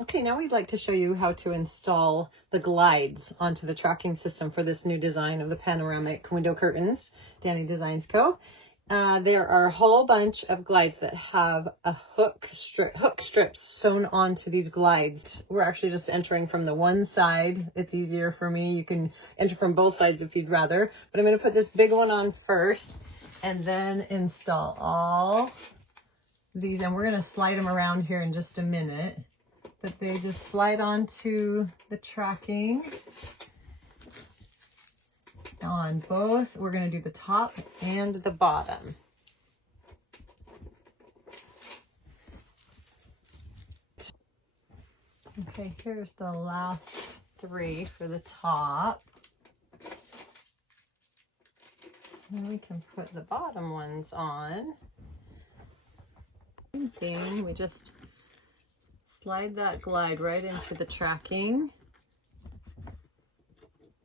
Okay, now we'd like to show you how to install the glides onto the tracking system for this new design of the panoramic window curtains, Dani Designs Co. There are a whole bunch of glides that have a hook strips sewn onto these glides. We're actually just entering from the one side. It's easier for me. You can enter from both sides if you'd rather, but I'm going to put this big one on first and then install all these, and we're going to slide them around here in just a minute. But they just slide onto the tracking on both. We're going to do the top and the bottom. Okay, here's the last three for the top. And we can put the bottom ones on. Same thing, we just slide that glide right into the tracking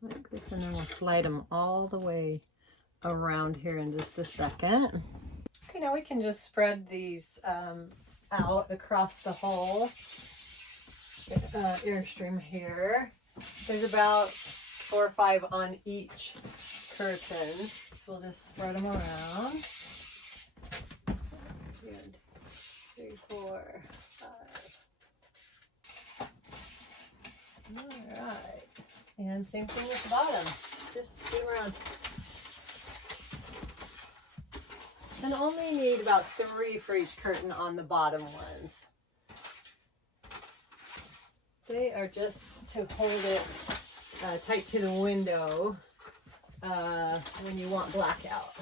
like this, and then we'll slide them all the way around here in just a second. Okay, now we can just spread these out across the whole Airstream here. There's about 4 or 5 on each curtain, so we'll just spread them around. Good. 3, 4, 5. All right, and same thing with the bottom. Just spin them around. And only need about 3 for each curtain on the bottom ones. They are just to hold it tight to the window when you want blackout.